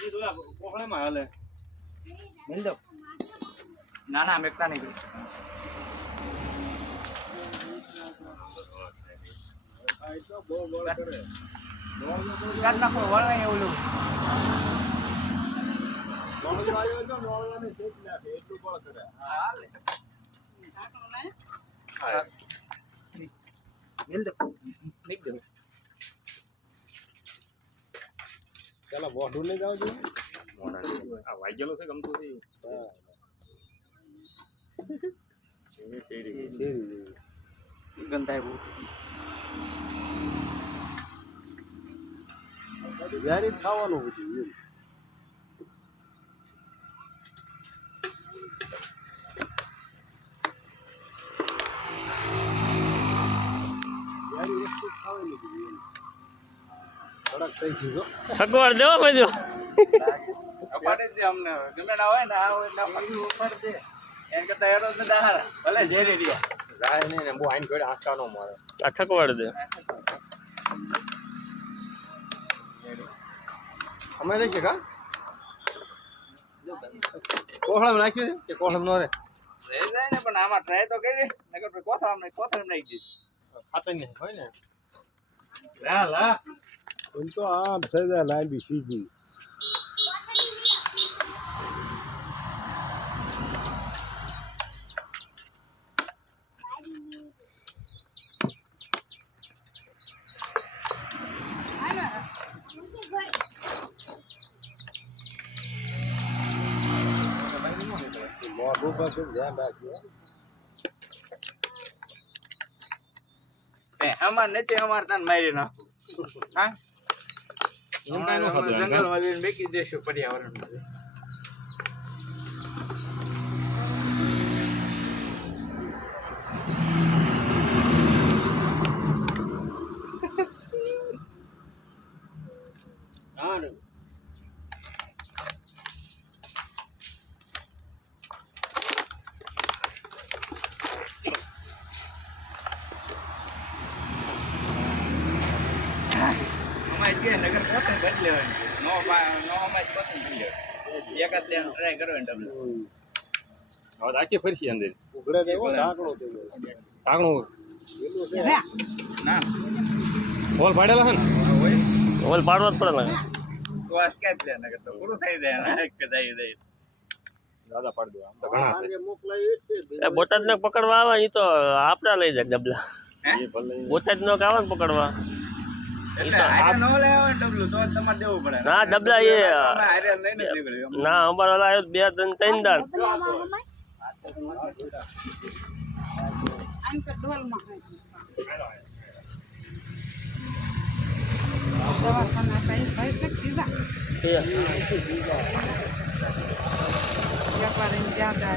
એ તો કોખળામાં હાલે મિલ દો ના ના મેકતા નહીં આ તો બહુ બળ કરે કાટ નાખો વળ નહીં ઓલું નોળો આવ્યો તો નોળાને શેક નાખે એટલું બળ કરે હા લે હા મિલ દો મિલ દો પેલા બોડું લઈ જાવ જોઈએ આ વાગેલો છે ગમતું છે એ તેરી ગંધાય બહુ જારી ખાવાનું હતું એમ જારી વસ્તુ ખાવાની હતી એમ કડક થઈ ગયો ઠકવાડ દેવો બધો અપાડે જ અમને ગમે ના હોય ને આ હોય ના પગલું ઉપર દે એન કરતા એરો તો દાર ભલે ઝેરી રહ્યો જાય નહીં ને બહુ આઈન જોડે આંસકા નો મારે આ ઠકવાડ દે અમે લઈ છે કા કોહળમ નાખ્યું છે કે કોહળમ નો રે રહી જાય ને પણ આમાં ટ્રાય તો કરી નકર કોથળામ નાખી દી ખાતર નહીં હોય ને લા લા એમ તો આમ થઈ જાય લાંબી સીધી મોઢું પાસે ધ્યાન રાખજો અમાર નથી અમાર તને મારી નાખું હા એમ કાંઈ ન ખાધું એમ જંગલ માં બેકી દેશું પર્યાવરણ હા ને નગર પોતે બદલે નો અમાજ પોતે થઈ જાય એક જ દેન ટ્રાય કરો ને ડબલ હવે આખી ફરશી અંદર ઉઘડે દેવો ઢાંકણો થઈ ગયો ટાંગણું પેલું છે ના હોલ પાડેલા છે ને ઓલ પાડવા જ પડે ને તો આ સ્કેચ દે નગર તો પૂરું થઈ જાય ને એક જાય જાય દાદા પાડી દો આમ તો ઘણા આજે મોકલાય એ બોટાદ ને પકડવા આવે એ તો આપડા લઈ જાય ડબલા એ ભલે બોટાદ નો આવે ને પકડવા એટલે આરે નો લેવો ડબલું તો તમારે દેવું પડે ના ડબલા એ આરે લઈને જ નીકળ્યું ના અમારા ઓલા આવ્યો 2 3 દાળ व्यापारी ज्यादा